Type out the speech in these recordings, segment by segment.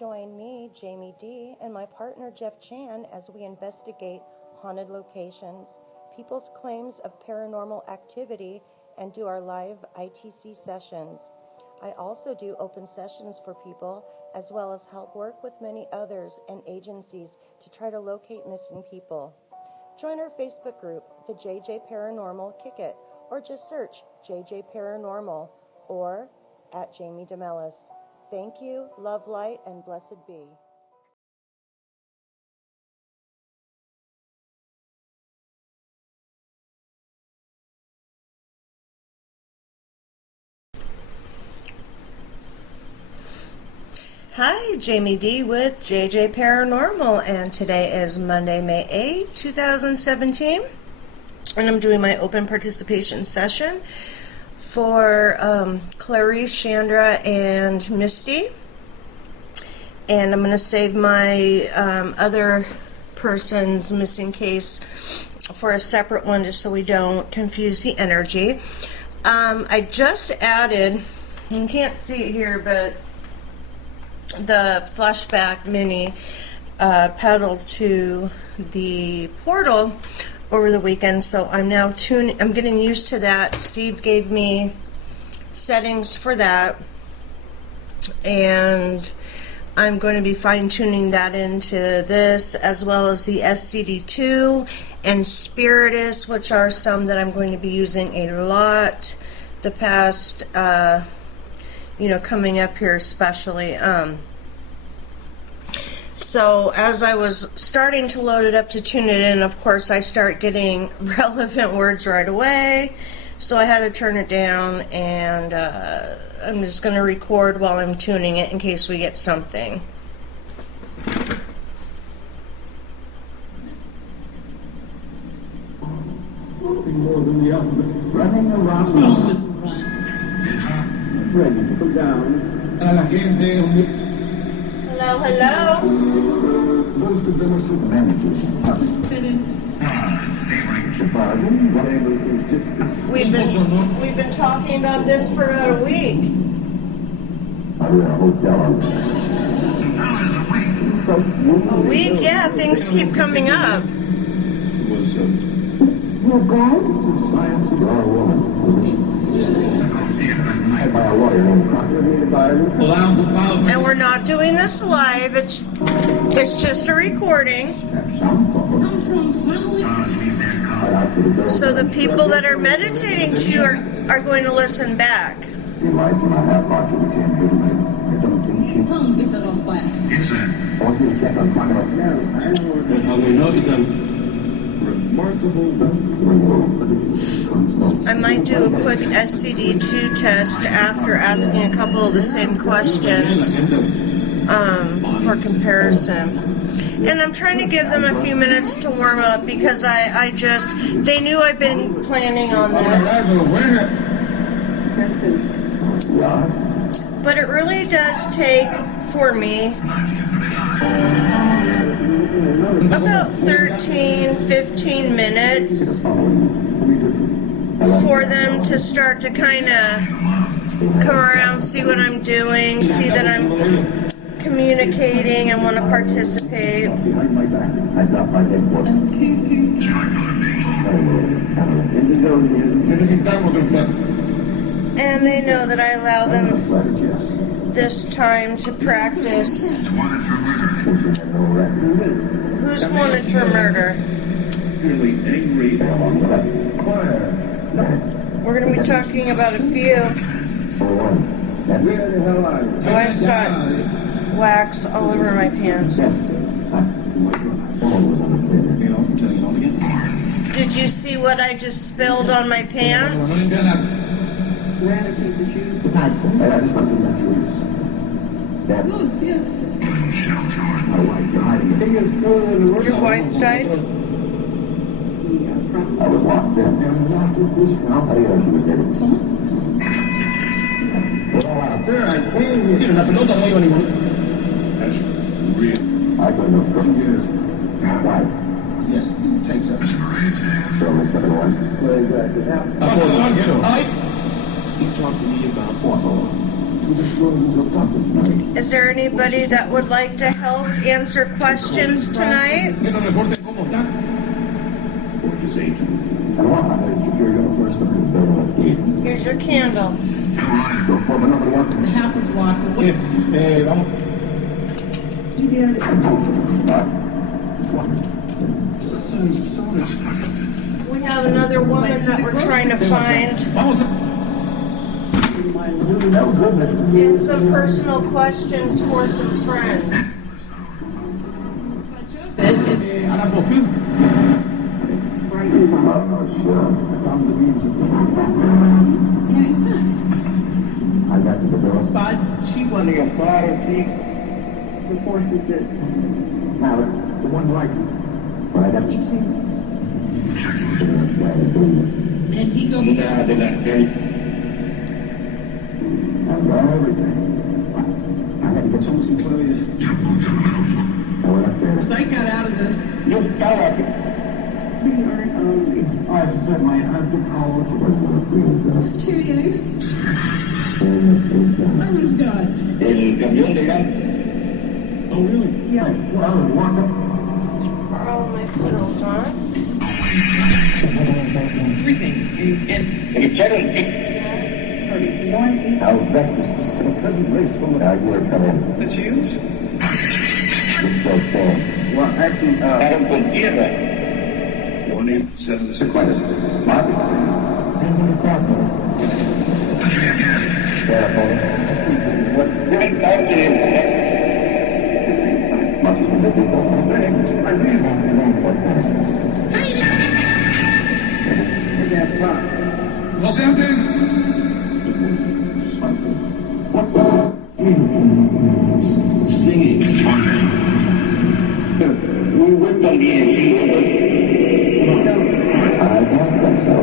Join me, Jamie D., and my partner Jeff Chan as we investigate haunted locations, people's claims of paranormal activity, and do our live ITC sessions. I also do open sessions for people, as well as help work with many others and agencies to try to locate missing people. Join our Facebook group, the JJ Paranormal Kick It, or just search JJ Paranormal or at Jamie DeMellis. Thank you, love, light, and blessed be. Hi, Jamie D with JJ Paranormal, and today is Monday, May 8, 2017, and I'm doing my open participation session for Clarice, Chandra, and Misty, and I'm going to save my other person's missing case for a separate one just so we don't confuse the energy. I just added, you can't see it here, but the flashback mini pedal to the portal over the weekend, so I'm now I'm getting used to that. Steve gave me settings for that, and I'm going to be fine-tuning that into this, as well as the scd2 and spiritus, which are some that I'm going to be using a lot the past coming up here especially. So as I was starting to load it up to tune it in, of course I start getting relevant words right away, so I had to turn it down, and I'm just going to record while I'm tuning it in case we get something. Running around. Ready to put down. Hello, hello. Most of them are submanagers. We've been talking about this for about a week. A week? Yeah, things keep coming up. You're God? Science of our woman. By a lawyer and we're not doing this live. It's just a recording. So the people that are meditating to you are going to listen back. I might do a quick scd2 test after asking a couple of the same questions for comparison. And I'm trying to give them a few minutes to warm up because they knew I've been planning on this. But it really does take, for me, about 13-15 minutes for them to start to kind of come around, see what I'm doing, see that I'm communicating and want to participate. And they know that I allow them this time to practice. Who's wanted for murder? We're going to be talking about a few. Oh, I just got wax all over my pants. Did you see what I just spilled on my pants? Your wife died? I was locked in. La pelota no iba ningún. That's real. I couldn't have come here. Why? Yes, it takes up. So, Mr. One. Well, exactly. Now, he talked to me about what? Is there anybody that would like to help answer questions tonight? Here's your candle. Half a block away. We have another woman that we're trying to find. And some personal questions for some friends. Spot, she wanted to apply and see the forces that. Now, the one right. But I got to see. And he goes. And everything. I had to get Thomas and Chloe. I went up there. Because I got out of the. You got up. I said my husband called. Cheerio. I was God. El camión de gas. Oh, really? Yeah. Well, walk up. Are all my fiddles on? Everything. And How breakfast. I would come in. the tunes? It's so sad. Well, actually, Adam con tierra. 187 sequence. Marty. What great tarde. Must be the people. No se hace. Singing. We worked on the engine. I don't think so.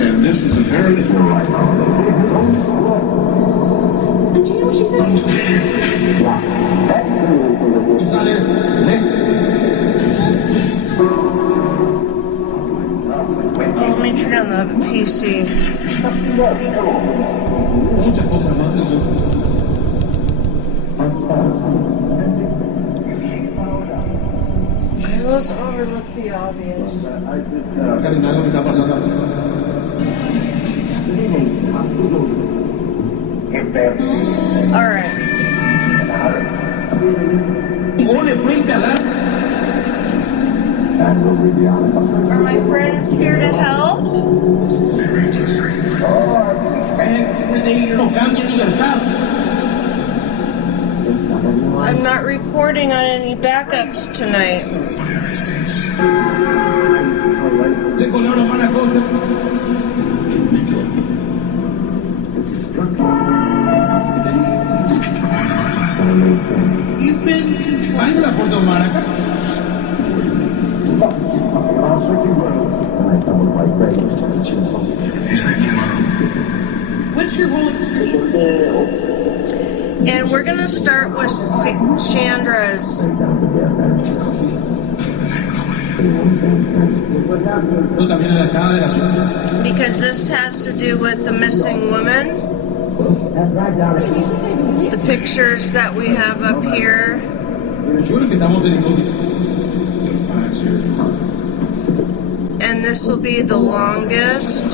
And this is inherited. You're right. And do you know what she said? Yeah. That's Oh, let me turn on the PC. Muchas cosas más de eso. I always overlook the obvious. Karina, algo que está pasando. All right. Ole frente a la. Are my friends here to help? I'm not recording on any backups tonight. You've been controlling la Puerto Maraca. What's your whole experience? And we're going to start with Chandra's. Because this has to do with the missing woman. The pictures that we have up here. And this will be the longest.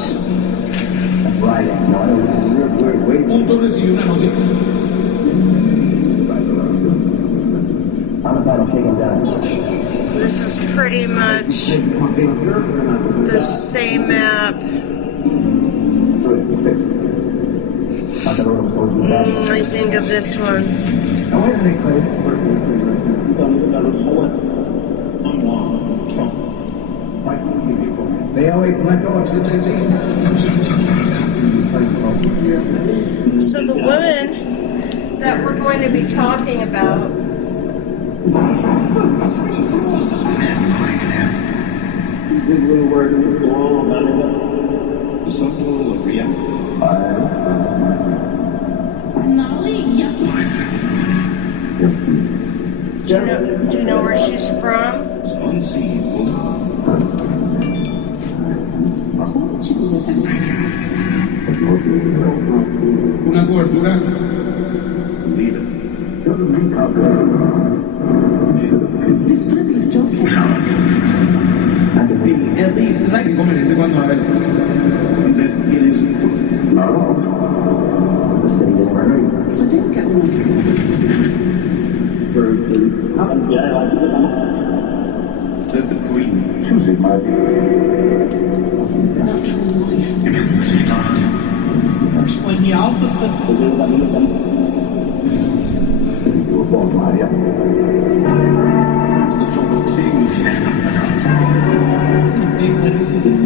This is pretty much the same map. I think of this one. So the woman that we're going to be talking about do you know where she's from? with him. Una cobertura. This previous job came At least, es like inconveniente cuando a ver. if I didn't get one. That's a queen. Choosing my Natural life. When he also put That's the trouble seeing. some big letters, he said,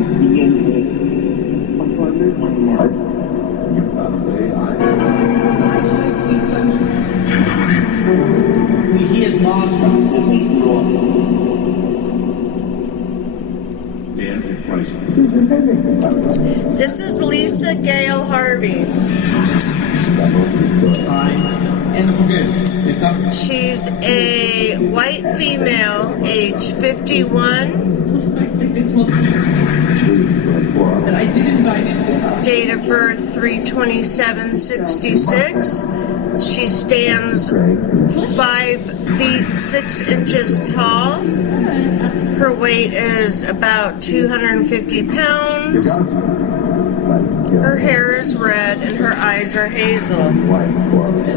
he had lost The Antichrist. This is Lisa Gale Harvey. and okay, está She's a white female, age 51, that I did invite him to. date of birth 3/27/66. She stands 5 feet 6 inches tall. Her weight is about 250 pounds. Her hair is red and her eyes are hazel.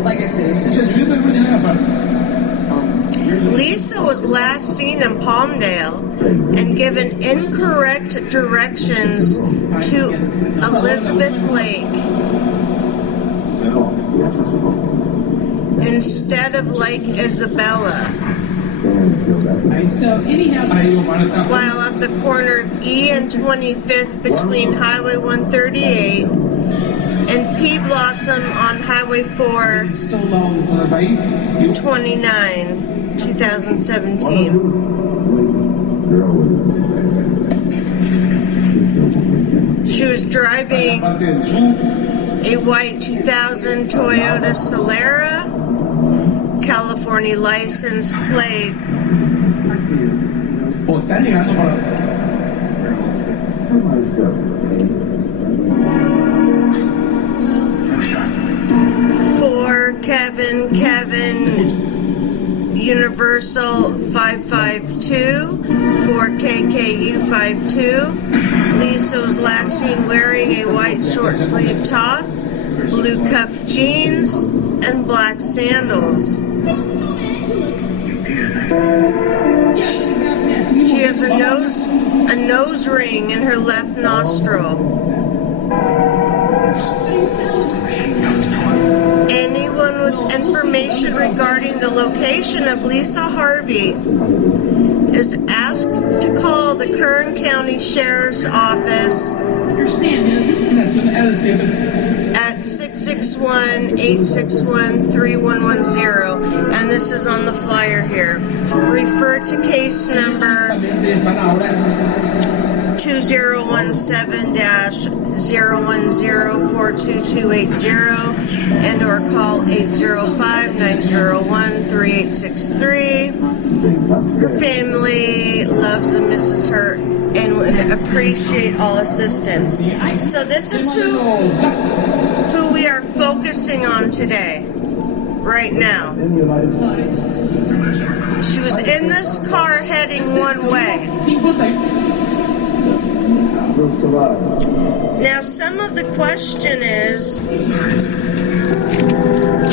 Like I said, it's just Lisa was last seen in Palmdale and given incorrect directions to Elizabeth Lake instead of Lake Isabella, so anyhow, while at the corner of E and 25th between Highway 138 and P Blossom on Highway 4 still loans on the base. 29, 2017. She was driving a white 2000 Toyota Solara, California license plate O está llegando para. for Kevin Universal 552 for KKU52. Lisa was last seen wearing a white short sleeve top, blue cuff jeans, and black sandals. She has a nose ring in her left nostril. Anyone with information regarding the location of Lisa Harvey is asked to call the Kern County Sheriff's Office Understand, this is an additive. at 661-861-3110, and this is on the flyer here. Refer to case number 2017-010-42280 and or call 805-901-3863. Her family loves and misses her and would appreciate all assistance. So this is who we are focusing on today, right now. She was in this car heading one way. Now, some of the question is,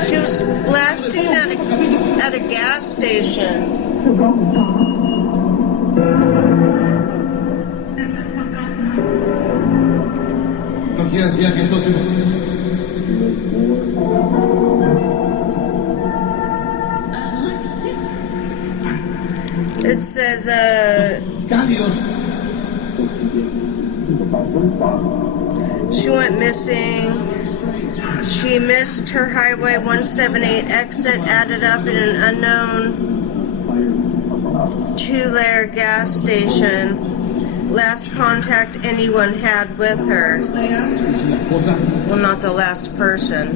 she was last seen at a gas station. No quiere decir que entonces. It says, Cálidos. she went missing. She missed her Highway 178 exit, added up in an unknown 2-layer gas station. Last contact anyone had with her. Well, not the last person.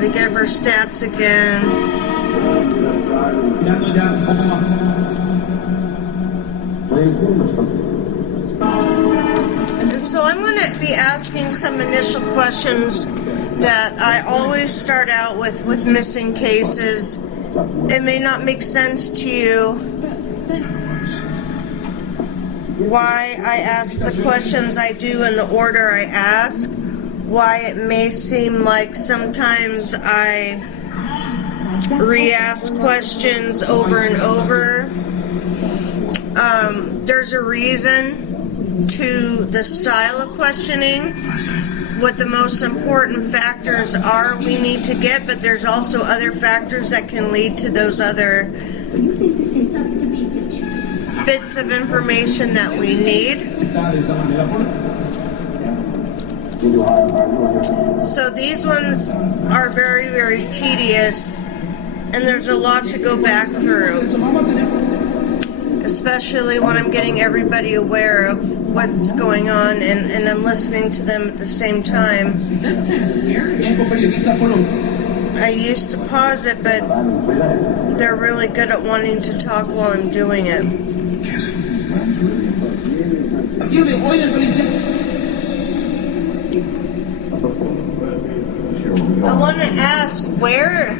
They give her stats again. Mirando ya un poco más. And so I'm going to be asking some initial questions that I always start out with missing cases. It may not make sense to you why I ask the questions I do in the order I ask, why it may seem like sometimes I re-ask questions over and over. There's a reason to the style of questioning, what the most important factors are we need to get, but there's also other factors that can lead to those other bits of information that we need. So these ones are very, very tedious, and there's a lot to go back through, especially when I'm getting everybody aware of what's going on and I'm listening to them at the same time. That's kind of scary. I used to pause it, but they're really good at wanting to talk while I'm doing it. I want to ask, where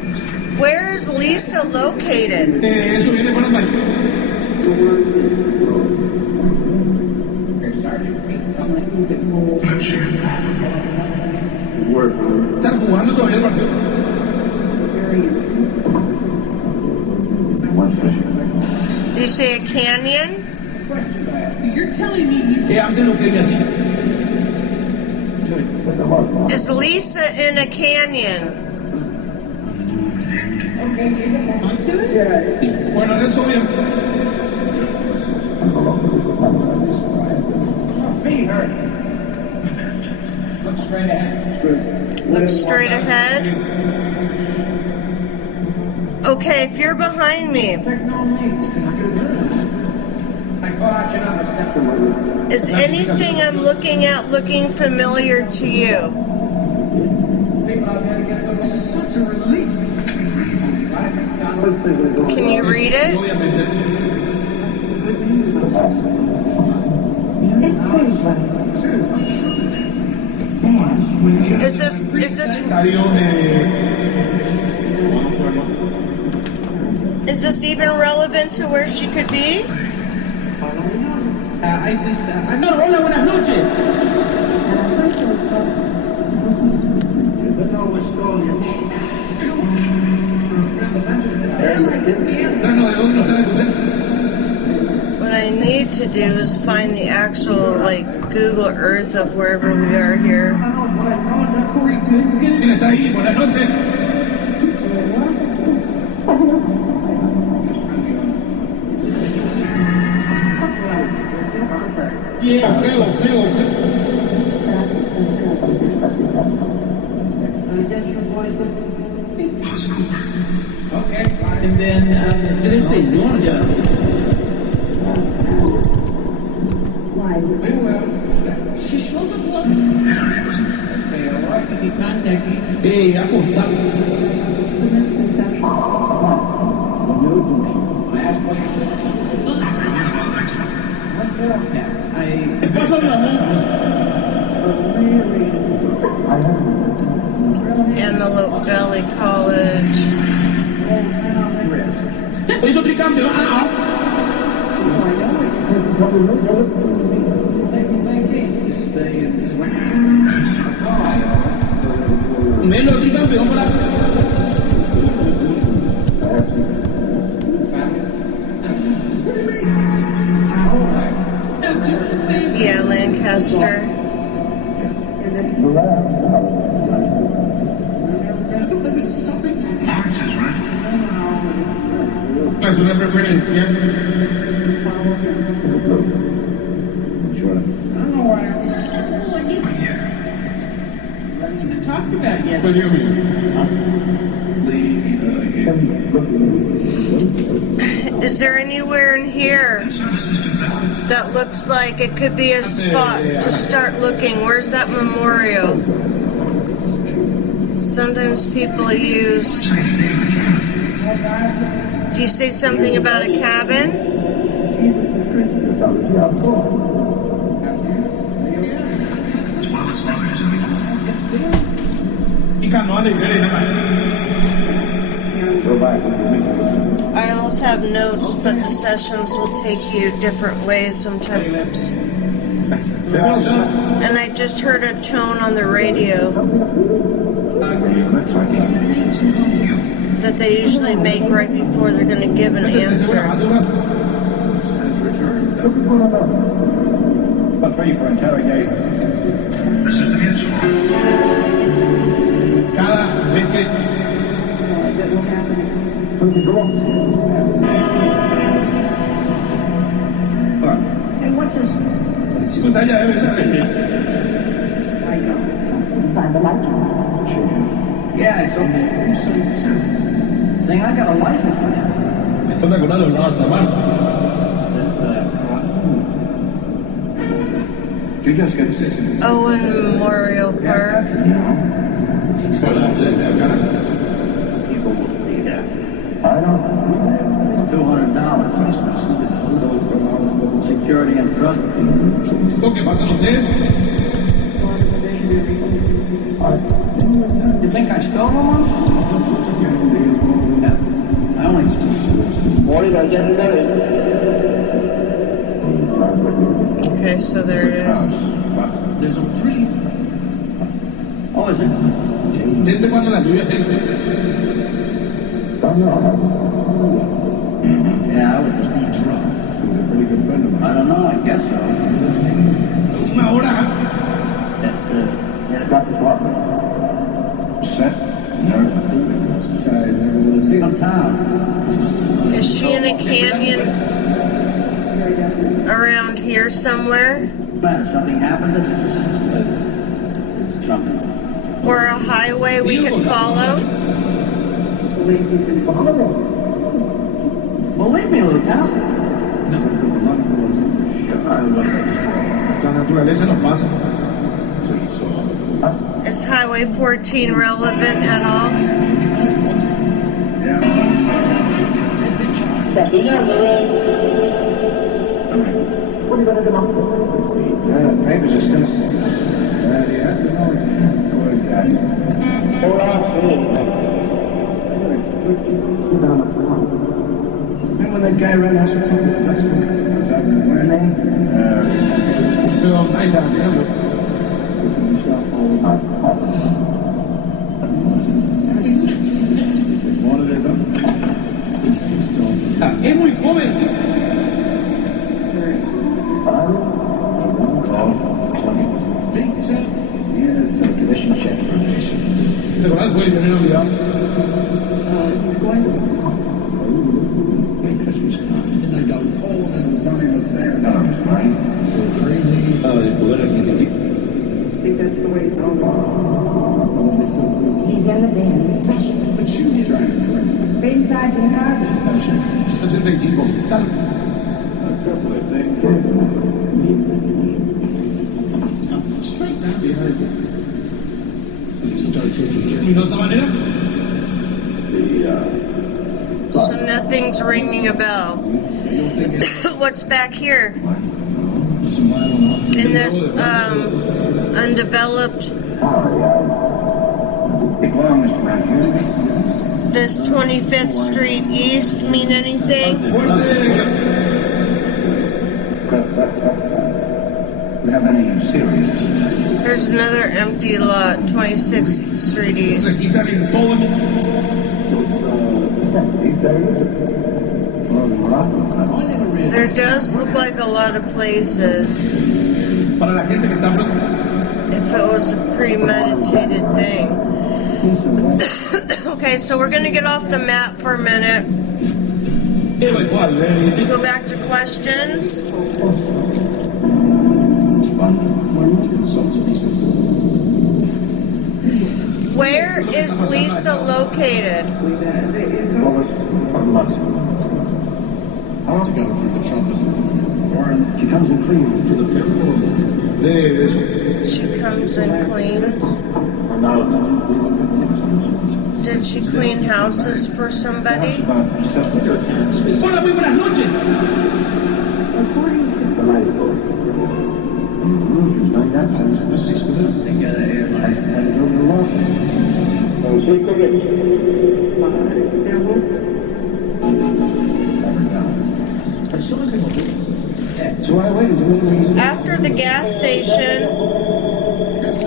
is Lisa located? Están jugando todavía el partido. Do you say a canyon? So you're telling me you Antes lo quería así. Is Lisa in a canyon? onto it? Bueno, eso bien. Look straight ahead. Okay, if you're behind me, is anything I'm looking at looking familiar to you? Can you read it? Is this even relevant to where she could be? No, hola, buenas noches. What I need to do is find the actual, like, Google Earth of wherever we are here. ¿Quién está ahí? Buenas noches. Yeah, Creo. okay. And then, didn't say Georgia. She shows up looking. Okay, all right. To be contacting. Apuntado. Contact. Pasa la mano. Antelope Valley College. Risk. Oye, otro cambio. Stay in. Melo, otro cambio. Vamos para. Yeah, Lancaster. Es una preferencia. Hasn't talked about yet. What do you mean? Is there anywhere in here that looks like it could be a spot to start looking? Where's that memorial? Sometimes people use... Do you say something about a cabin? I always have notes, but the sessions will take you different ways sometimes. And I just heard a tone on the radio that they usually make right before they're going to give an answer. But ready for interrogation. This is the answer. Cada vez que Hey, what's this? pues allá debe estar ese. I know. Find the light. Yeah, it's okay. Thing, I got a license for that. Me están acordando de la Samantha. You just get 6 minutes. Owen Memorial Park. People will see that. I don't $200. Security and trust. ¿Qué pasa usted? You think I stole them? I only stole. Boy, I get it. Okay, so there it is. There's a pretty. Oh, is it? ¿Desde cuándo la lluvia te... Yeah, I was just He dropped. He was a pretty good friend of mine. I don't know, I guess so. Una hora. Got the clock. Set. Nurse. See them town. Is she in a canyon around here somewhere? Man, something happened? Something. Or a highway we could follow? Believe me, Lieutenant. La naturaleza nos pasa. Is Highway 14 relevant at all? Papers are still. Remember that guy ran us or something? That's what her name? Pero ahí está, digamos. Es muy joven. ¿Se acuerdan? Fue el primero olvidado. think that's the way it's all He's in the van. But she was trying to drink. Inside the house. 65. Tal. Straight down behind him. As he started taking care ¿Y de otra manera? So nothing's ringing a bell. What's back here? In this undeveloped, does 25th Street East mean anything? We have any serious? There's another empty lot, 26th Street Se East. quitan en todo. There does look like a lot of places. Para la gente que está If it was a premeditated thing. Okay, so we're going to get off the map for a minute. Go back to questions. Where is Lisa located? I want to go through the trumpet. She comes and cleans to the paranormal. She comes and cleans. Did she clean houses for somebody? Hola, muy buenas noches. After the gas station,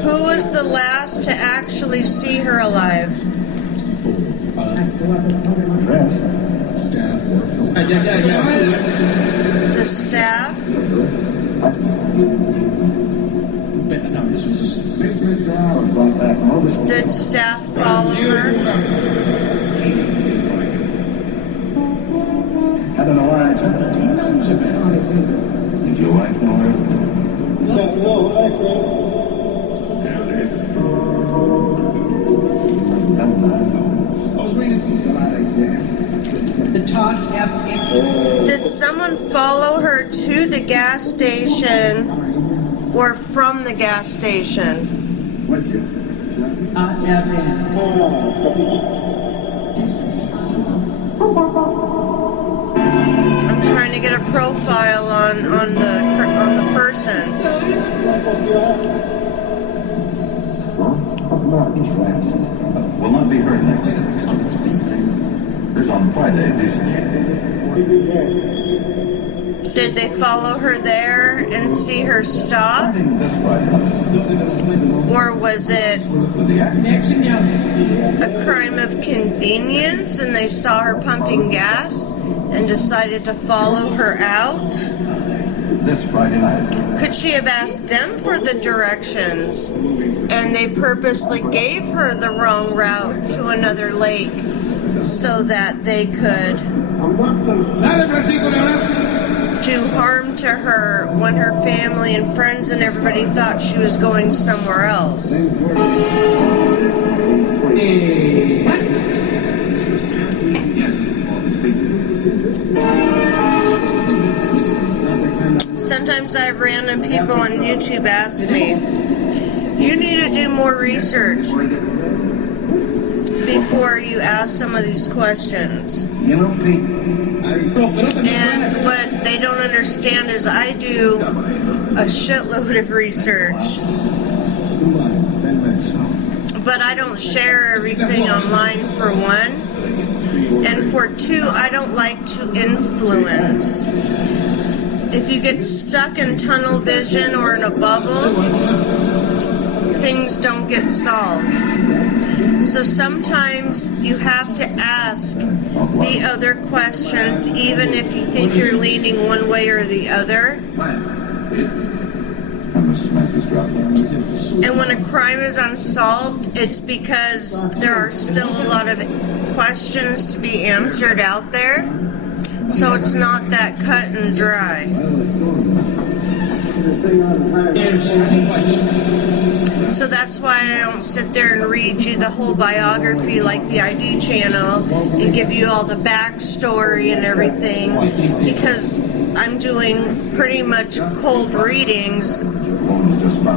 who was the last to actually see her alive? The staff? Did staff follow her? I don't know why I told her. He knows about it. Did your wife know her? I was reading the Todd F. Did someone follow her to the gas station or from the gas station? What's your? I'm trying to get a profile on the person. Will not be heard next week. There's on Friday, Did they follow her there and see her stop? This Friday. Or was it a crime of convenience and they saw her pumping gas and decided to follow her out? This Friday night. Could she have asked them for the directions and they purposely gave her the wrong route to another lake so that they could do harm to her when her family and friends and everybody thought she was going somewhere else? Sometimes I have random people on YouTube ask me, you need to do more research before you ask some of these questions. And what they don't understand is I do a shitload of research. But I don't share everything online, for one. And for two, I don't like to influence. If you get stuck in tunnel vision or in a bubble, things don't get solved. So sometimes you have to ask the other questions, even if you think you're leaning one way or the other. And when a crime is unsolved, it's because there are still a lot of questions to be answered out there. So it's not that cut and dry. So that's why I don't sit there and read you the whole biography like the ID channel and give you all the backstory and everything, because I'm doing pretty much cold readings,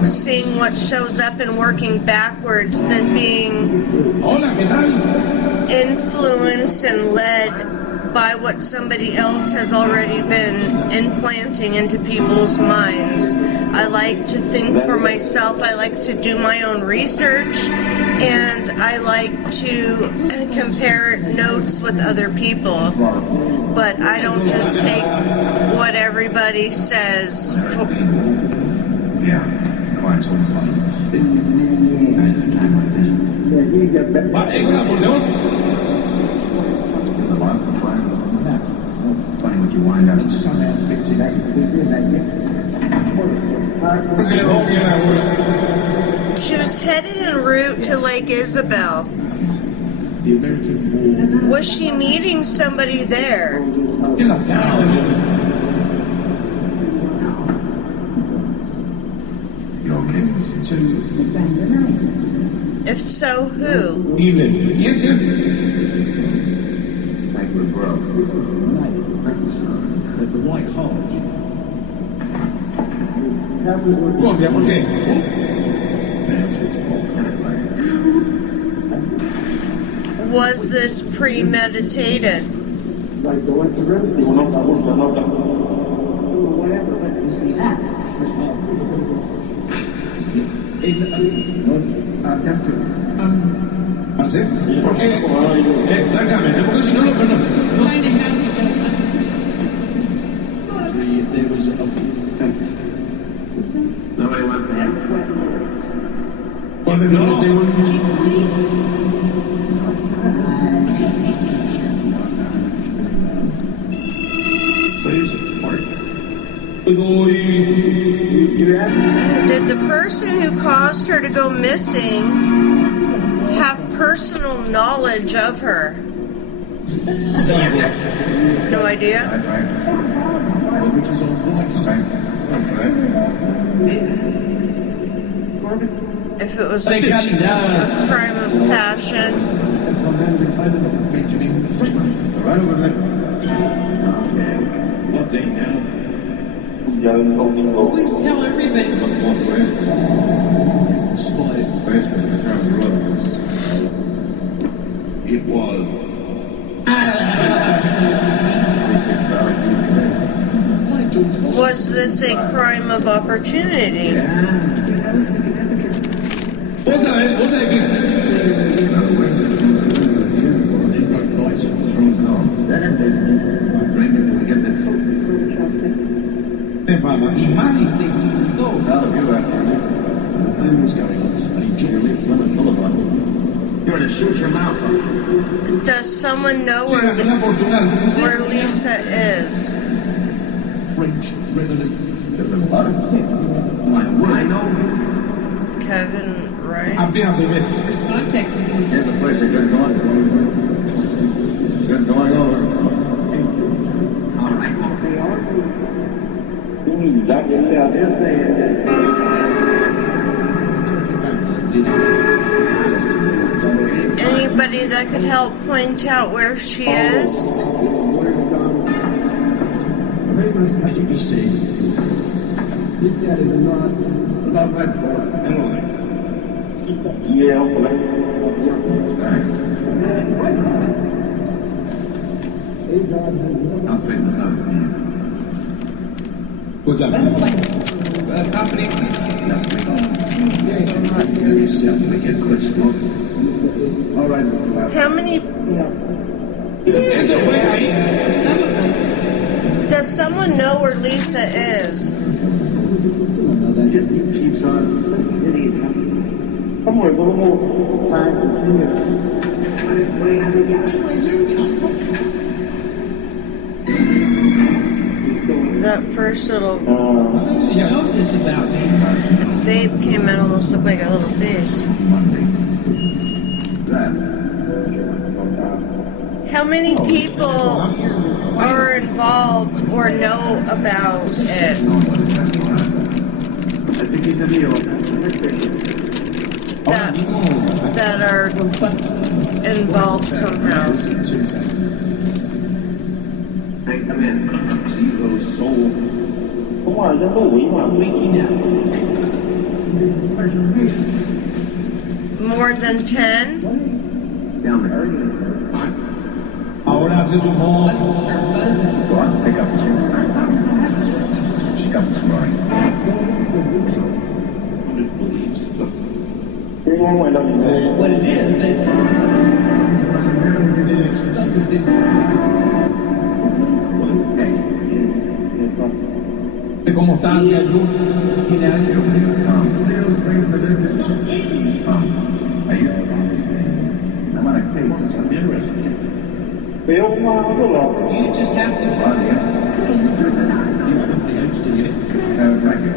seeing what shows up and working backwards, than being influenced and led by what somebody else has already been implanting into people's minds. I like to think for myself. I like to do my own research, and I like to compare notes with other people. But I don't just take what everybody says. Yeah, quite so fun. Funny what you wind up somehow fixing that. She was headed en route to Lake Isabel. The American war. Was she meeting somebody there? You okay? If so, who? Like we're broke. The White Hart. Was this premeditated? ¿Ah, sí? ¿Por qué? Exactamente, porque si no lo no. Nobody wants to have. Did the person who caused her to go missing have personal knowledge of her? No idea? If it was a crime of passion. Always tell everybody. It was. Was this a crime of opportunity? Vos sabés que fama y más de 6 years old. You're to shoot your mouth off. Does someone know where Lisa is? I know. Kevin, right? There's contact. Here's a place of good going. Good going over. All right. Anybody that could help point out where she is? I think he's safe. I'll straighten this out. What's up? Company. We can quit smoking. All right. How many? Some of them. Does someone know where Lisa is? Keeps on. Somewhere a little more time to do it. That first little You know this about me. vape came out, almost looked like a little face. How many people are involved or know about it? That are involved somehow. Hey, come in. See those souls. Waking up. More than 10? Down there. Ahora se sumó. Buttons start buzzing. Go on, pick up the She got this morning. What it is, ¿Cómo están? but you know, Are you? I'm on a case. I'm interested. you just have to. Thank you.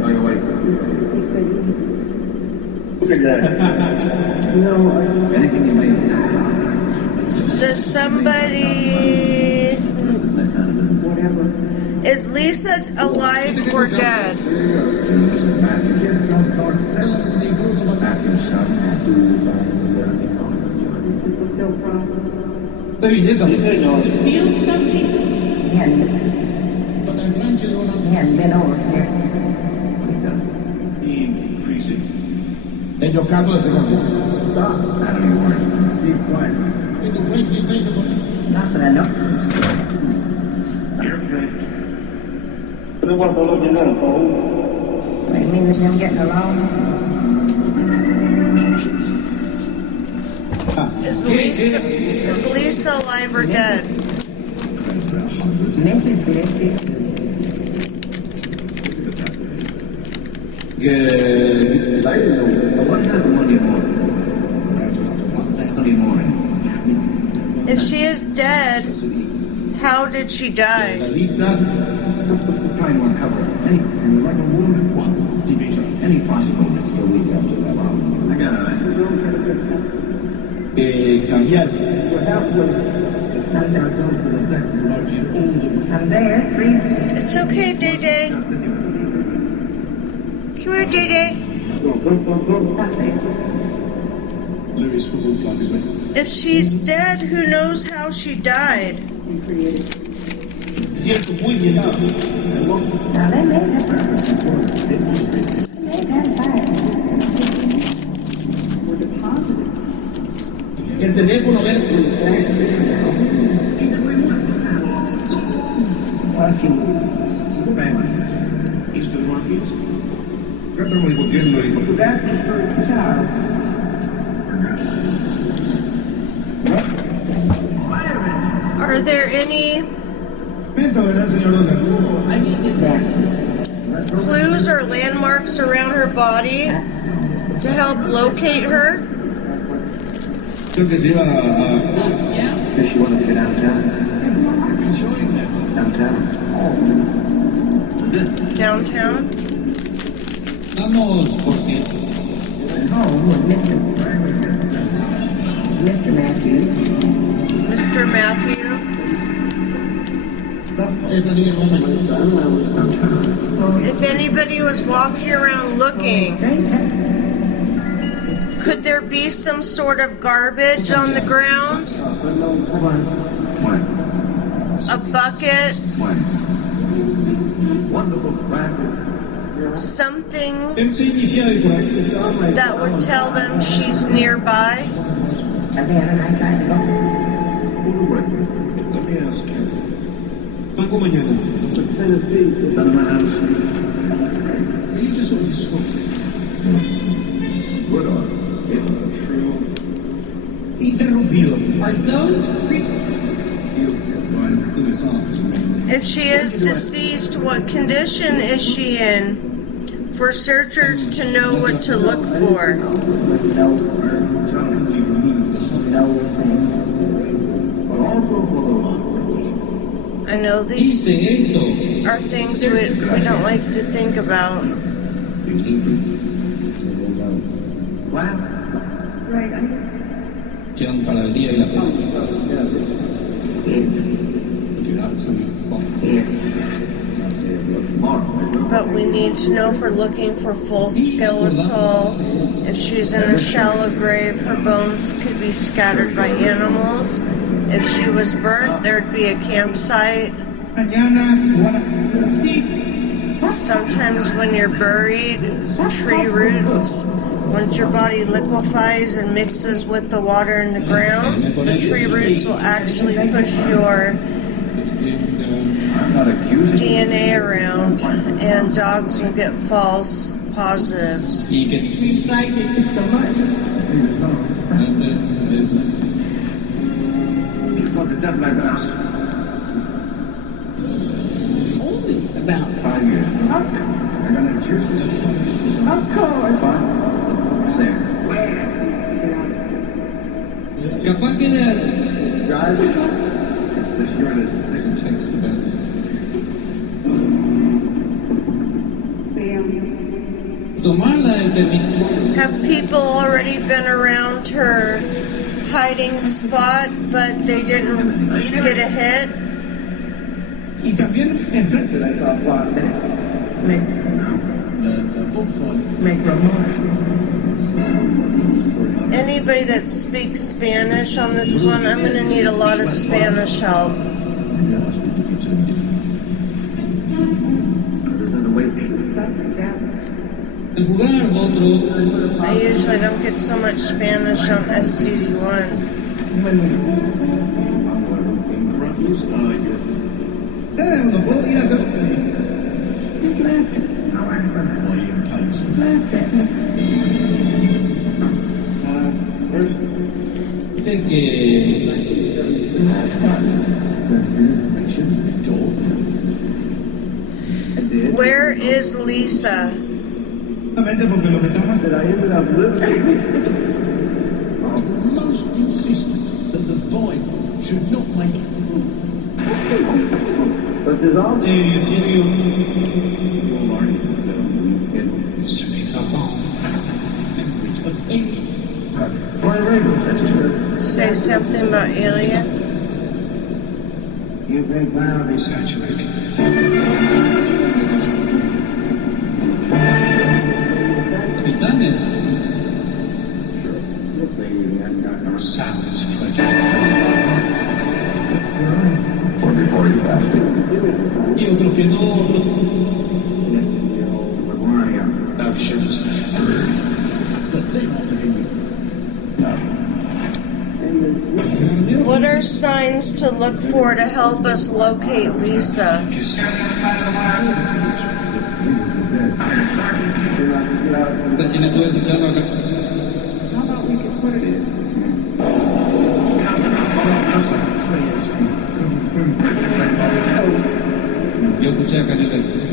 Going away. Anything you may need. Does somebody... Is Lisa alive or dead? You feel something. He hadn't been over here. Increasing. Ellos cargo de segundo. Not that I know. You mean with them getting along? Is Lisa alive or dead? That's about 100. Misty said she What time Monday morning? Around about 1,000. Morning. If she is dead, how did she die? Trying to uncover any like a wound. One division. Any possible that's still weak after that long. I got it. Cambiarse. Promoted all the I'm there, 3. It's okay, Day Day. Come here, Day Day. Lewis football club is with. If she's dead, who knows how she died? Now they may have fire. We're deposited. El teléfono verde. Eastern Rockies. ¿Qué estamos discutiendo ahí? Are there any ¿Verdad, señor Luna? clues or landmarks around her body to help locate her? Creo que se iba a... Does she want to go downtown? Enjoying that. Downtown? Downtown? Vamos, porque... Oh, Mr. Matthews. Mr. Matthew? If anybody was walking around looking, could there be some sort of garbage on the ground? A bucket? Something Él se inicia de por aquí. that would tell them she's nearby? Savannah and I tried to go. Let me ask you. Banco mañana. Are you just sort of disrupting? Good on. Interrumpido. Are those people? Lewis Arms. If she is deceased, what condition is she in? For searchers to know what to look for. Only remove the hub. I know these Dice esto. are things we don't like to think about. In Hebrew. Quedan para el día y la fecha. Look it up. Something. But we need to know if we're looking for full skeletal. If she's in a shallow grave, her bones could be scattered by animals. If she was burnt, there'd be a campsite. Sometimes when you're buried, tree roots, once your body liquefies and mixes with the water in the ground, the tree roots will actually push your DNA around, and dogs will get false positives. Y que... Only about 5 years. They're going to choose. Of course. There. Capaz que la... Drive it. It's the shortest. Some text about it. Tomar la determinación. Have people already been around her hiding spot, but they didn't get a hit? Y también enfrente de esa Bob fight. Anybody that speaks Spanish on this one, I'm going to need a lot of Spanish help. el jugar otro. I usually don't get so much Spanish on scd1. No puedo ir a hacer... Sé que Where is Lisa? Porque lo que está más de la Most insist that the boy should not make it. But there's also This should be the wrong language of any. Say something about alien. you've been found Saturated. capitanes. Sounds pleasure. or before you passed it. Y otros que no. Notions heard, but they're not the What are signs to look for to help us locate Lisa? Recién estuve escuchando acá. Yo escuché acá en el teléfono.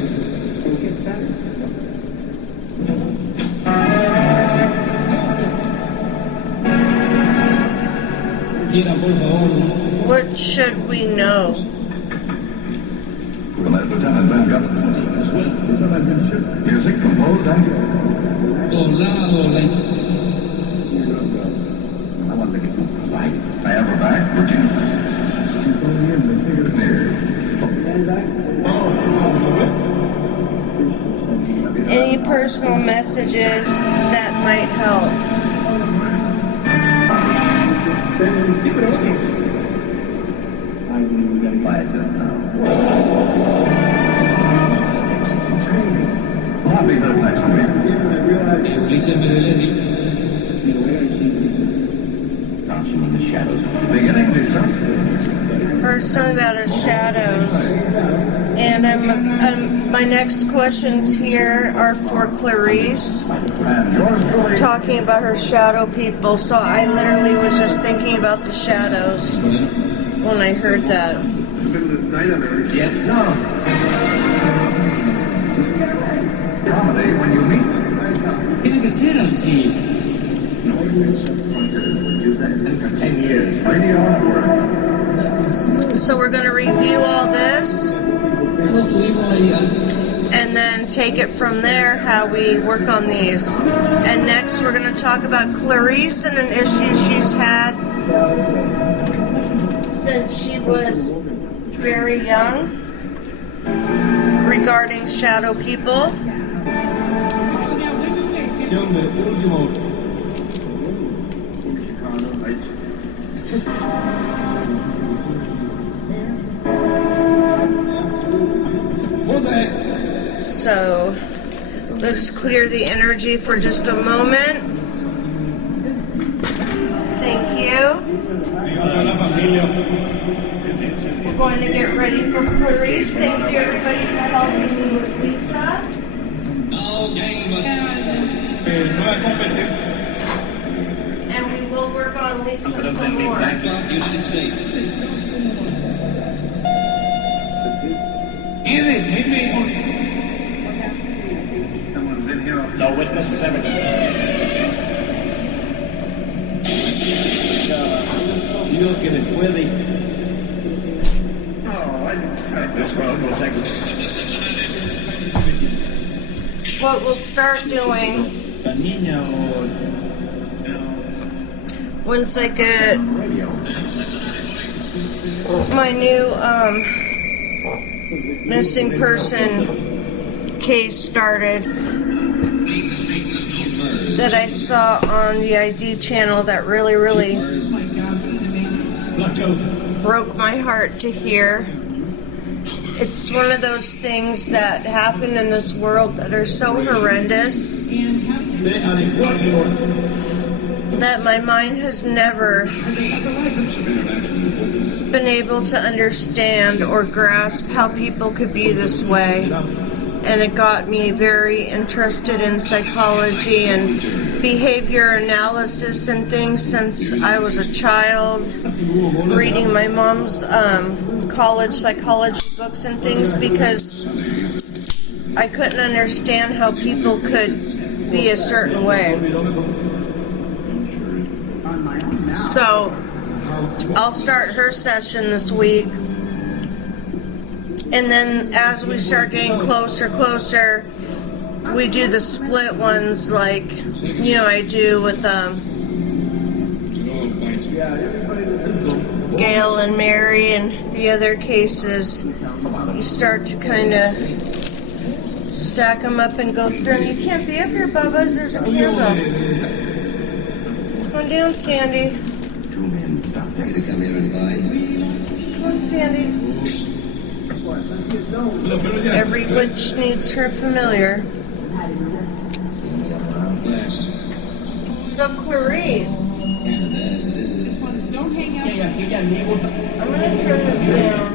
Quiera, por favor. What should we know? We'll let Lieutenant Ben go. Music composed and Todos lados, la I want to get right. I have her back, Virginia. Any personal messages that might help? I'll be there next week. Ulises Medeledi. Dancing in the shadows. Beginning, Lisa. Heard something about his shadows. And my next questions here are for Clarice, And yours truly. talking about her shadow people. So I literally was just thinking about the shadows when I heard that. Yes, no. Comedy when you meet. Tiene que ser así. For 10 years. Radio network. So we're going to review all this Todos tuvimos ahí algo. and then take it from there how we work on these. And next we're going to talk about Clarice and an issue she's had since she was very young regarding shadow people. Último. So let's clear the energy for just a moment. Thank you. We're going to get ready for Clarice. Thank you everybody for helping me with Lisa. And we will work on Lisa some more. United States. Someone's in here. No witnesses evidence. Dios que les puede. This road will take us. What we'll start doing La niña o. once I get Radio. my new missing person case started that I saw on the ID channel that really broke my heart to hear. It's one of those things that happen in this world that are so horrendous that my mind has never been able to understand or grasp how people could be this way. and it got me very interested in psychology and behavior analysis and things since I was a child, reading my mom's college psychology books and things because I couldn't understand how people could be a certain way. So I'll start her session this week, and then as we start getting closer, we do the split ones like, you know, I do with Gail and Mary and the other cases. You start to kind of stack them up and go through. And you can't be up here, Bubba's. There's a candle. Come on down, Sandy. Two men stopped ready to come here and buy. Come on, Sandy. Every witch needs her familiar. So, Clarice. Don't hang out. I'm going to turn this down.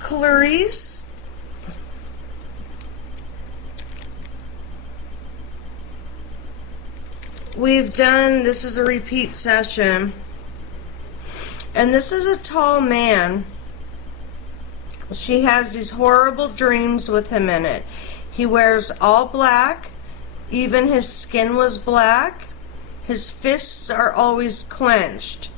Clarice? This is a repeat session. And this is a tall man. She has these horrible dreams with him in it. He wears all black. Even his skin was black. His fists are always clenched.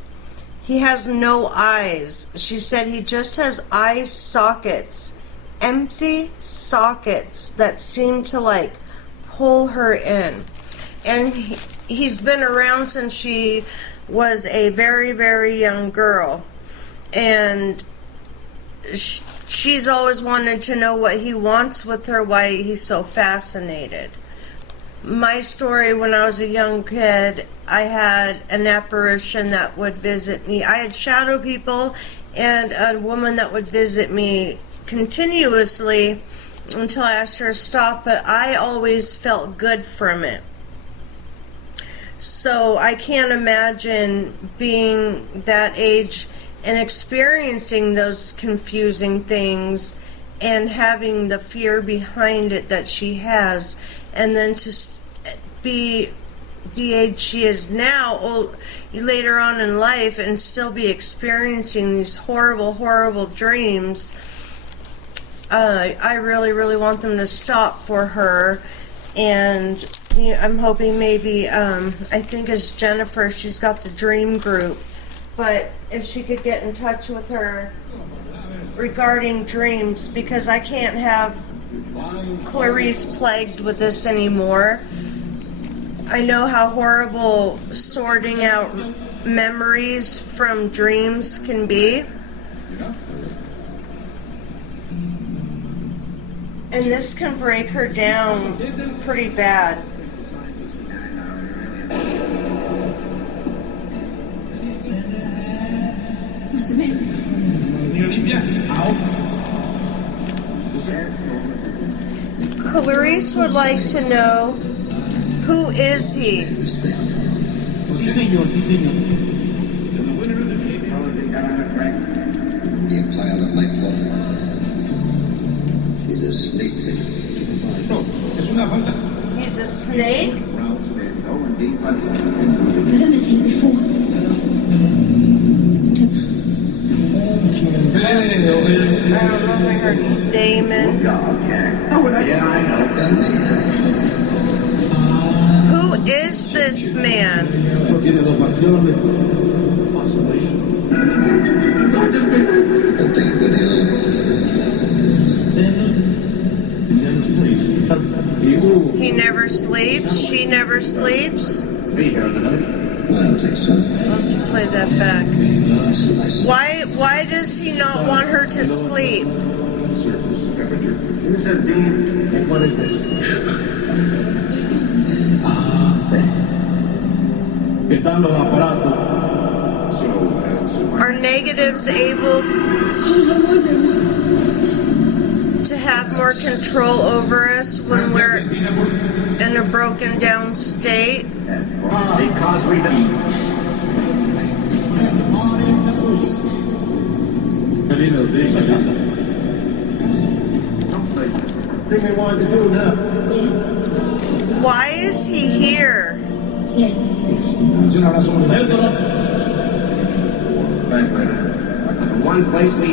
He has no eyes. She said he just has eye sockets. Empty sockets that seem to like pull her in. And he's been around since she was a very, very young girl. And she's always wanted to know what he wants with her, why he's so fascinated. My story, when I was a young kid, I had an apparition that would visit me. I had shadow people and a woman that would visit me continuously until I asked her to stop, but I always felt good from it. So I can't imagine being that age and experiencing those confusing things and having the fear behind it that she has, and then to be the age she is now, later on in life, and still be experiencing these horrible, horrible dreams. I really, really want them to stop for her. And I'm hoping maybe, I think it's Jennifer, she's got the dream group. But if she could get in touch with her regarding dreams, because I can't have Clarice plagued with this anymore. I know how horrible sorting out memories from dreams can be. And this can break her down pretty bad. Clarice would like to know, who is he? The pile of my fault. She's a snake. He's a snake? I've never seen before. I don't know if I heard Damon. Who is this man? He never sleeps. She never sleeps. I don't think so. I'll have to play that back. Why does he not want her to sleep? What is this? Are negatives able to have more control over us when we're in a broken down state? Because we don't. Thing we wanted to do now. Why is he here? It's una razón. Right. The one place we...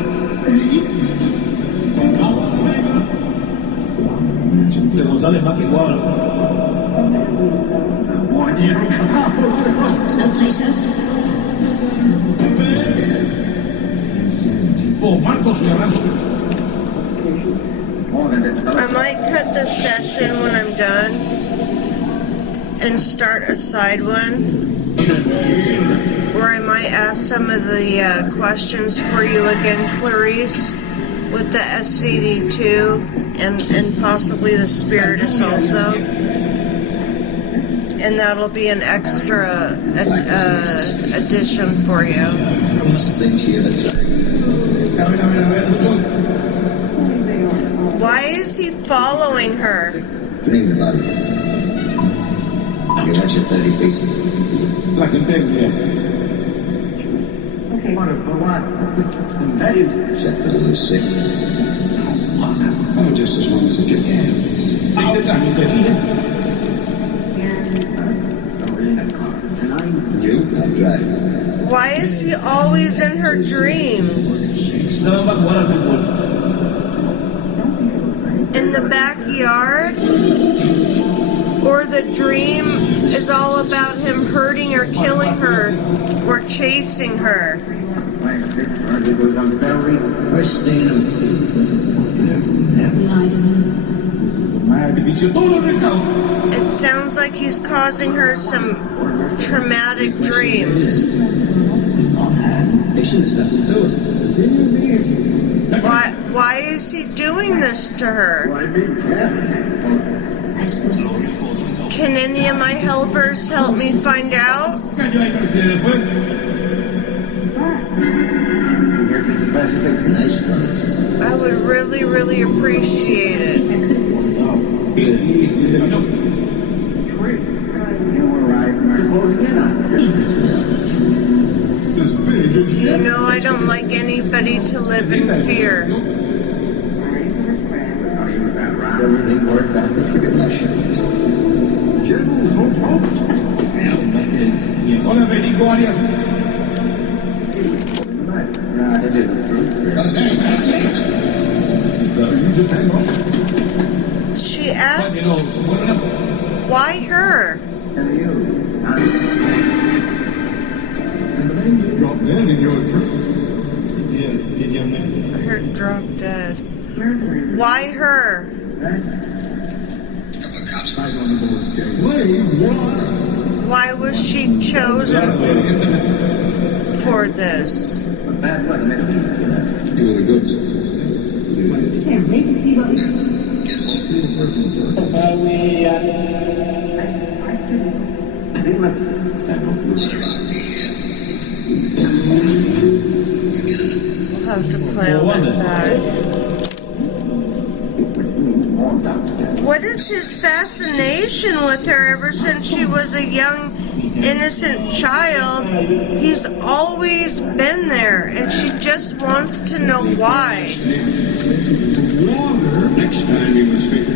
De González más que igual. Oh, Marcos y Arranzo. I might cut the session when I'm done and start a side one where I might ask some of the questions for you again, Clarice, with the scd2 and possibly the spiritus also. And that'll be an extra addition for you. Why is he following her? Dream about it. You watch it 30 pieces. Like a big, yeah. Okay, for what? That is... Except for a little sick. Oh, just as long as it gets in. You? I'll drive. Why is he always in her dreams? In the backyard? Or the dream is all about him hurting or killing her or chasing her? It sounds like he's causing her some traumatic dreams. Why is he doing this to her? Can any of my helpers help me find out? I would really, really appreciate it. You know, I don't like anybody to live in fear. Everything worked out. They forget my shit. Hola, Federico Arias. It isn't true. She asks, why her? I heard drop dead. Why her? Why was she chosen for this? You were the goods. We'll have to play all that back. What is his fascination with her ever since she was a young, innocent child? He's always been there, and she just wants to know why. Next time you must speak.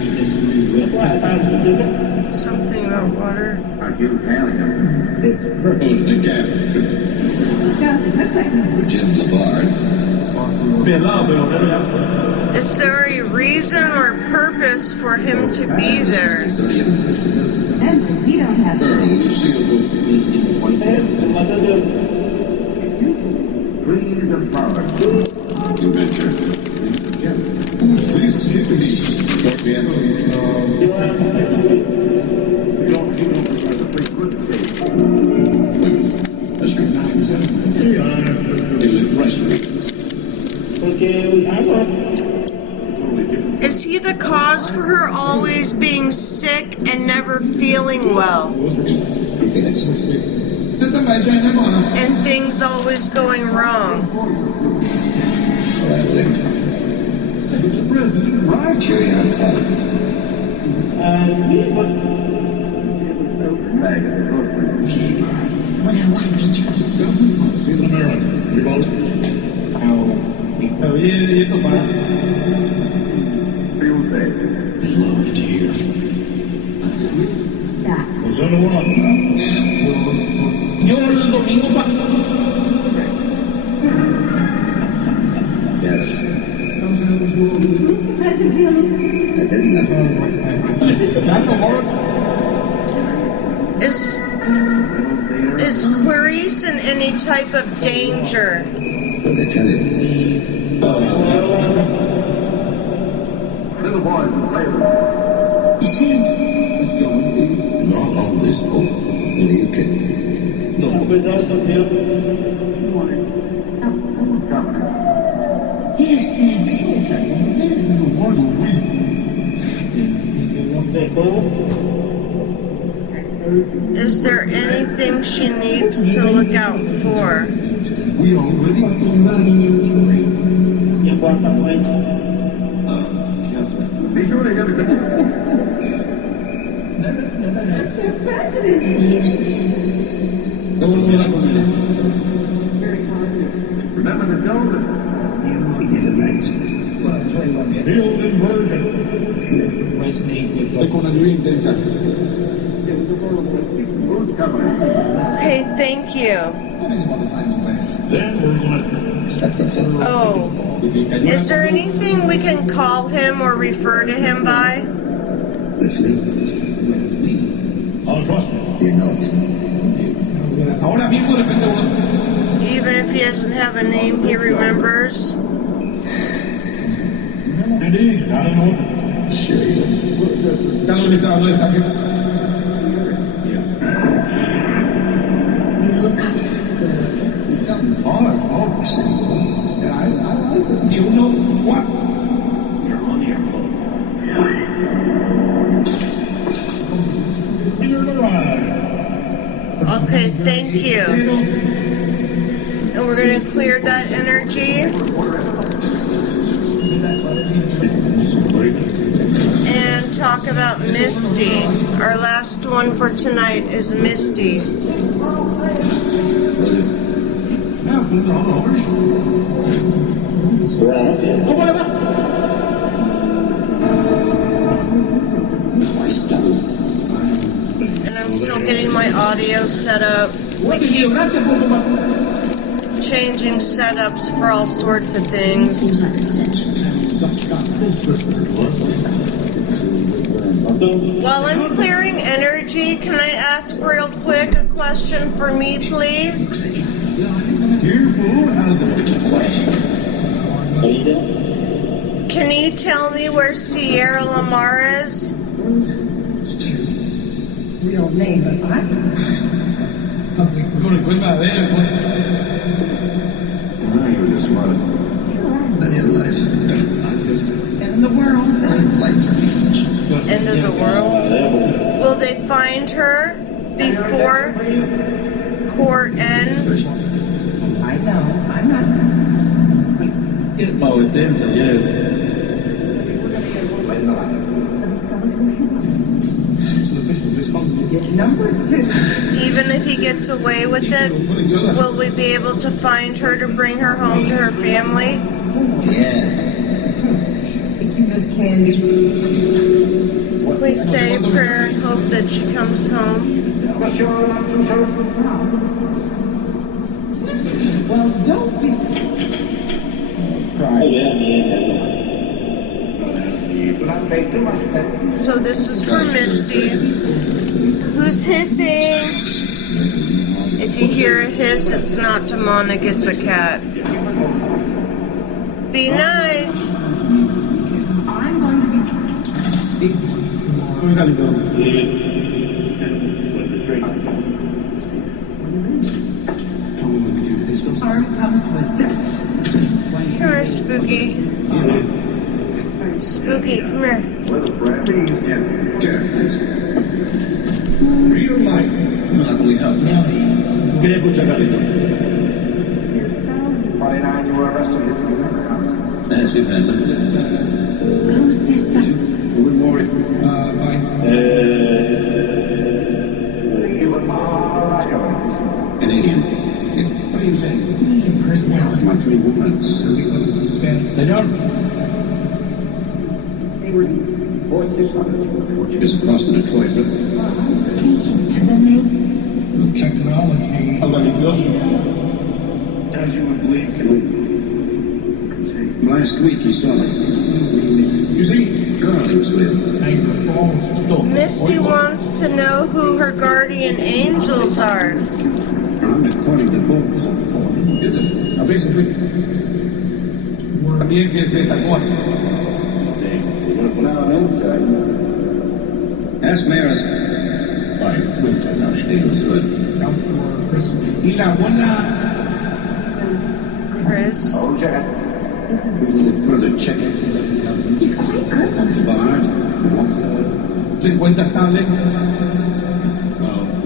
Something about water. Who's the gap? Jim Labard. Is there a reason or purpose for him to be there? Earl, Lucille. You venture. Please give me Is he the cause for her always being sick and never feeling well? And things always going wrong? years. Stop. Pues solo uno. Yo el domingo Yes. Mr. President, I didn't know. Is Clarice in any type of danger? What did I tell you? Little boys and players. You see? Not always hope. What are you kidding? yes, thanks. Is there anything she needs to look out for? We already be sure to get a good Mr. President. remember the dough that We get a night. Build inversion. Con la lluvia intensa. mood company. Okay, thank you. Then we're gonna. Oh, is there anything we can call him or refer to him by? Leslie, Oh, trust me. you know it. Ahora mismo de repente uno. Even if he doesn't have a name he remembers? Indeed, I don't know. Sure you do. Está limitado de esta gente. Oh, you know what? You're on your phone. You're alive. Okay, thank you. And we're going to clear that energy and talk about Misty. Our last one for tonight is Misty. ¿Cómo le va? And I'm still getting my audio set up, Tío, gracias por tomar. changing setups for all sorts of things. While I'm clearing energy, can I ask real quick a question for me, please? Can you tell me where Sierra Lamar is? Real name, but I Con el cuenta de él, pues. I was just smiling. And your life. in the world. End of the world? Will they find her before court ends? I know, I'm not. Más intensa, yeah. Number 2. Even if he gets away with it, will we be able to find her to bring her home to her family? Yeah. Thank you, Miss Candy. We say a prayer and hope that she comes home. Well, don't be. So this is for Misty. Who's hissing? If you hear a hiss, it's not demonic, it's a cat. Be nice. I'm going to be. Arm comes twisted. Come here, Spooky. Spooky, come here. Real life. How can we help? Quería escuchar Carlito. 29, you were arrested. Yes, we've had them. Who's this stuff? Good morning. Canadian. What are you saying? Medium personality. My 3 wounds. Because of the Spanish. Señor, Just across the Detroit River. Technology. Maravilloso. As you would believe, last week he saw it. You see, girl he was with. Misty wants to know who her guardian angels are. I'm according to books. Is it? Basically. También que se tatuaje. Ask Maris. Fine, now she was good. Y la buena. Chris. We need further check. Bard. 50 estables.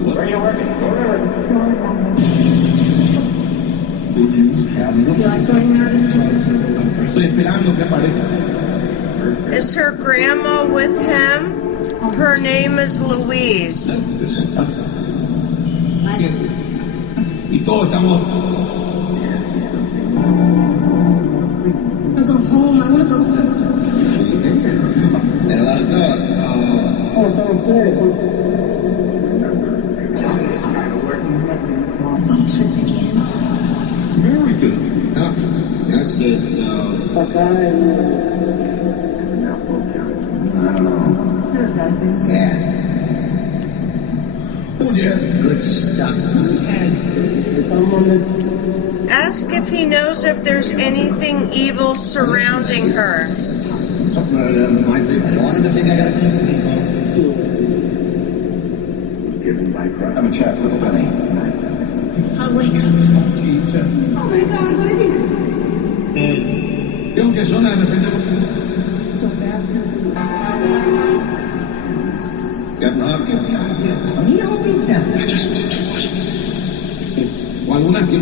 Where are you working? Estoy esperando que aparezca. Is her grandma with him? Her name is Louise. Y todos estamos. I'll go home. I want to go home. And a lot of talk. Bum trip again. Very good. No, that's good. Yeah. Oh, yeah. Good stuff. Ask if he knows if there's anything evil surrounding her. Something I don't want him to think I got a Have a chat with Benny. I'll wake up. Oh my God, what is it? Creo que son de repente. Got knocked. O algunas que.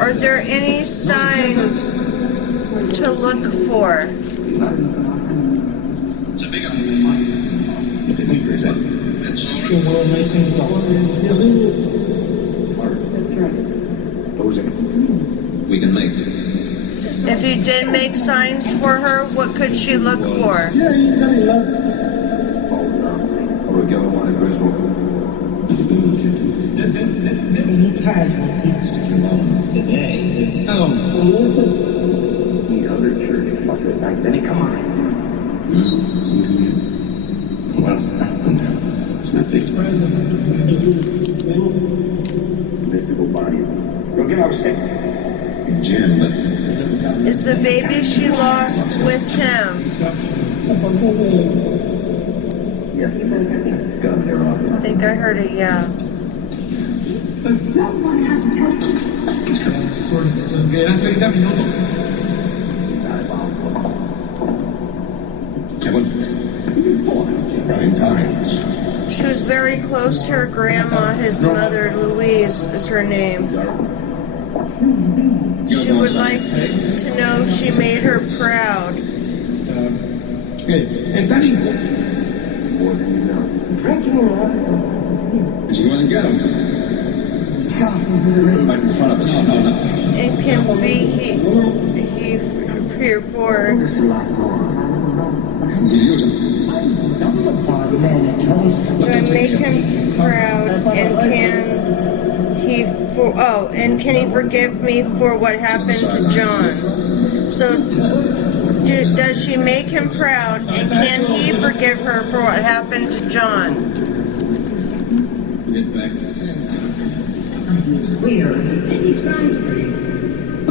Are there any signs to look for? We can make. If he did make signs for her, what could she look for? The other church fucker back then. Come on. Well, it's nothing. Mystical body. Go get our stick. Jim, but. Is the baby she lost with him? Yes, got her off. I think I heard it, yeah. Quedan 30 minutos. She was very close to her grandma. His mother, Louise, is her name. She would like to know if she made her proud. Están More than you know. Did you want to get him? Right in front of us. No. And can be he here for. Did you use him? Do I make him proud? And can he forgive me for what happened to John? So, does she make him proud? And can he forgive her for what happened to John?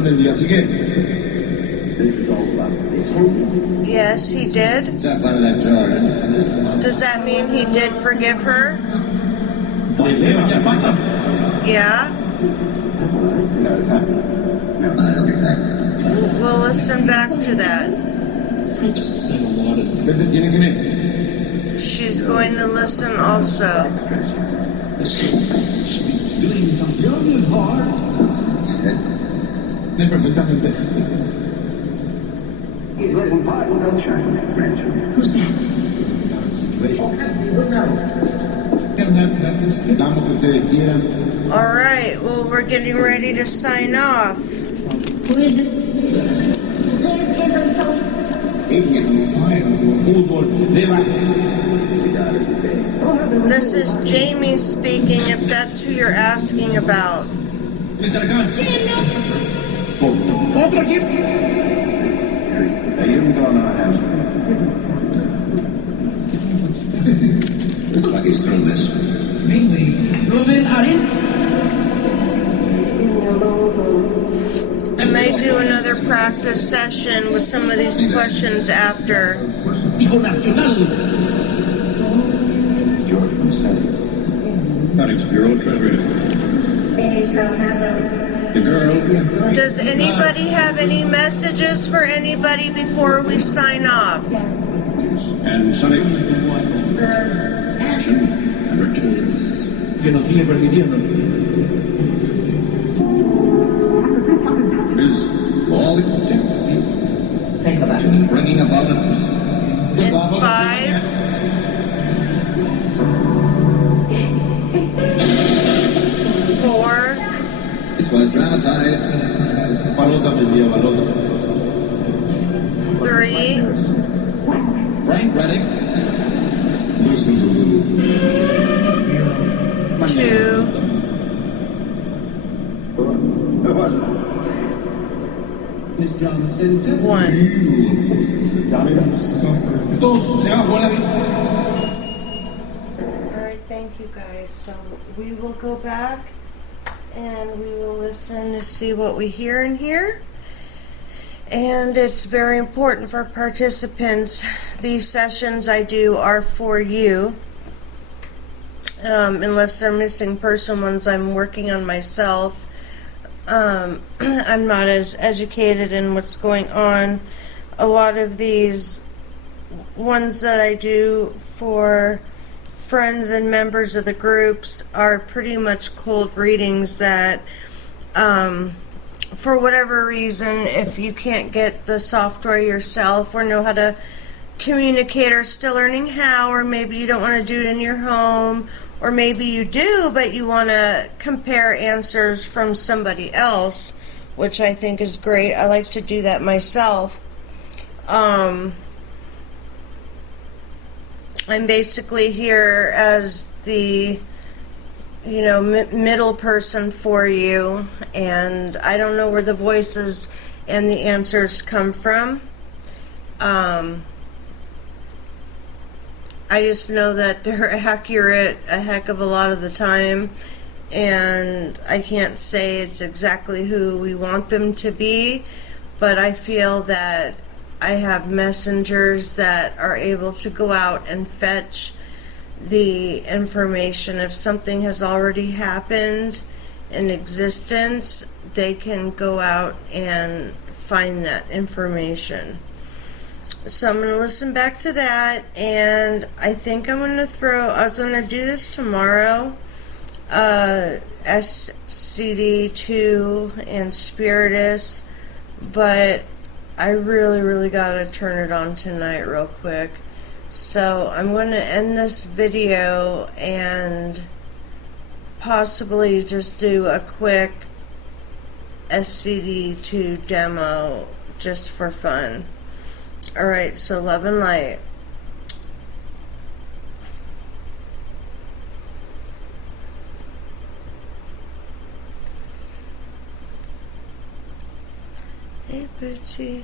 el día siguiente. Yes, he did. Does that mean he did forgive her? Yeah? We'll listen back to that. She's going to listen also. He's losing part of those Who's that? Damos que ustedes quieran. All right, well, we're getting ready to sign off. Who is it? This is Jamie speaking, if that's who you're asking about. He's got a gun. Open it, Are you going on house? Looks like he's through this. I may do another practice session with some of these questions after. George from Center. Cutting Bureau Treasury. The girl. Does anybody have any messages for anybody before we sign off? And Sonny. Action. Number 2. Que nos sigue permitiendo. Is all Think about it. bringing about In 5, 4, This was dramatized. Balota me dio balota. 3, Frank Redding. 2, Miss Johnson. 1. Todos se van fuera de. Alright, thank you guys. So we will go back and we will listen to see what we hear in here. And it's very important for participants. These sessions I do are for you. Unless they're missing person ones I'm working on myself. I'm not as educated in what's going on. A lot of these ones that I do for friends and members of the groups are pretty much cold readings that for whatever reason, if you can't get the software yourself or know how to communicate or still learning how, or maybe you don't want to do it in your home, or maybe you do but you want to compare answers from somebody else, which I think is great. I like to do that myself. I'm basically here as the middle person for you, and I don't know where the voices and the answers come from. I just know that they're accurate a heck of a lot of the time, and I can't say it's exactly who we want them to be, but I feel that I have messengers that are able to go out and fetch the information. If something has already happened in existence, they can go out and find that information. So I'm going to listen back to that, and I think I'm going to I was going to do this tomorrow, scd2 and spiritus, but I really got to turn it on tonight real quick. So I'm going to end this video and possibly just do a quick scd2 demo just for fun. Alright, so love and light. Hey, Bootsy.